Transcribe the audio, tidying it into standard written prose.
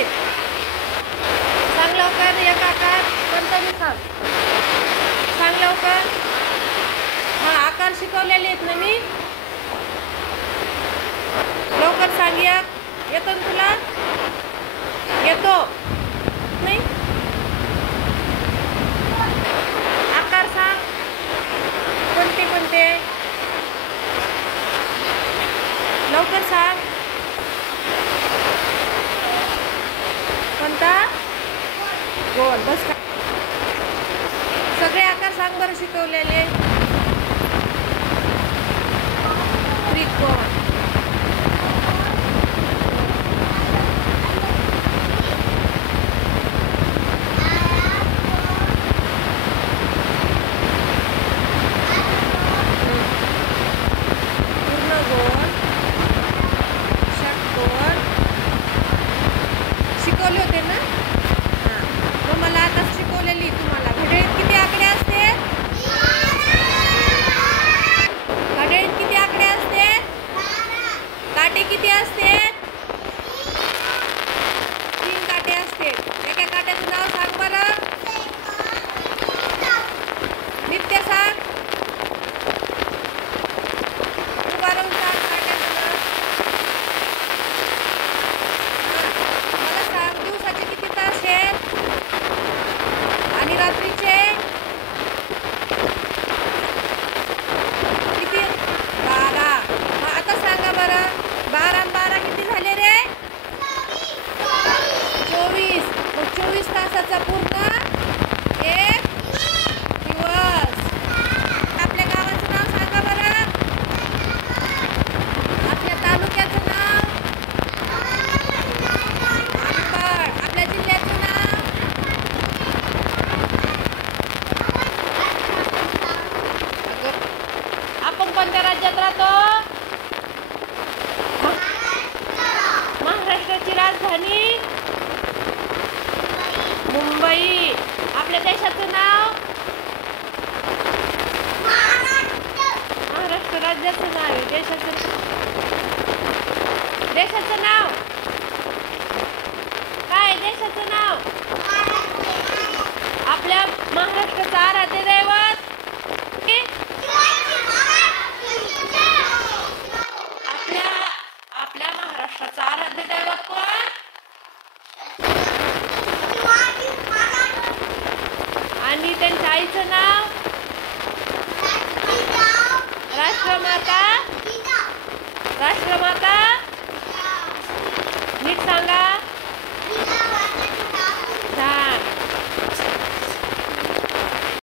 आहेत? सांग लवकर. एक आकार कोणता मी सांग लवकर. हा आकार शिकवलेले आहेत ना मी. लवकर सांग. एक येतो ना तुला? येतो नाही? आकार सांग कोणते कोणते. लवकर सांग. कोणता? गोल. बस का सगळे आकार सांग बरं शिकवलेले. त्रिकोण, पूर्णगोल, षटकोन शिकवले होते ना? हां मग मला आता शिकवलेली तुम्हाला. घड्याळीत किती आकडे असते? घड्याळीत किती आकडे असते? काटे किती असते? 3 काटे असते. एका काट्याचं नाव सांग बरं. नित्य सांग. उभा राहून सांग काट्याचं नाव. मला सांग दिवसाचे किती तास आहेत आणि रात्रीचे किती? 12. मग आता सांगा बरं 12 आणि 12 किती झाले रे? 24. मग 24 तासाचा पूर्ण एक दिवस. आपल्या गावाचं नाव सांगा बरं. आपल्या तालुक्याचं नाव. आंबड. आपल्या जिल्ह्याचं नाव. आपण कोणत्या राज्यात राहतो? महाराष्ट्राची राजधानी मुंबई. आपल्या देशाचं नाव? महाराष्ट्र राज्याचं नाव आहे. देशाचं नाव काय? देशाचं नाव. आपल्या महाराष्ट्राचं आराध्य दैवत आपल्या महाराष्ट्राचं आराध्य दैवत कोण? आणि त्यांच्या आईचं नाव? राष्ट्रमाता. राष्ट्रमाता नीट सांगा.